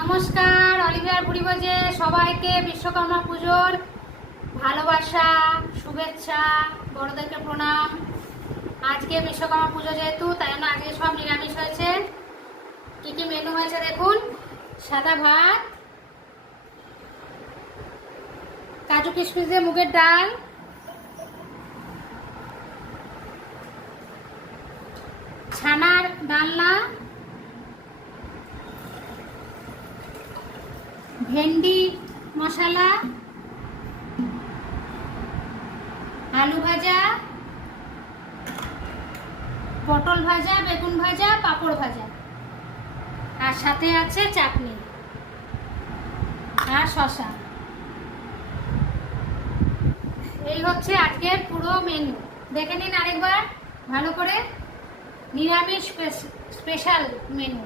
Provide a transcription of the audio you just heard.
নমস্কার, অলিভিয়ার পরিবারে সবাইকে বিশ্বকর্মা পুজোর ভালোবাসা, শুভেচ্ছা, বড়দেরকে প্রণাম। আজকে বিশ্বকর্মা পুজো যেহেতু, তাই জন্য আজকে সব নিরামিষ হয়েছে। কি কি মেনু হয়েছে দেখুন। সাদা ভাত, কাজু কিশমিশ দিয়ে মুগের ডাল, ছানার ডালনা, ভেন্ডি মশলা, আলু ভাজা, পটল ভাজা, বেগুন ভাজা, পাঁপড় ভাজা, আর সাথে আছে চাটনি আর শসা। এই হচ্ছে আজকের পুরো মেনু। দেখে নিন আরেকবার ভালো করে। নিরামিষ স্পেশাল মেনু।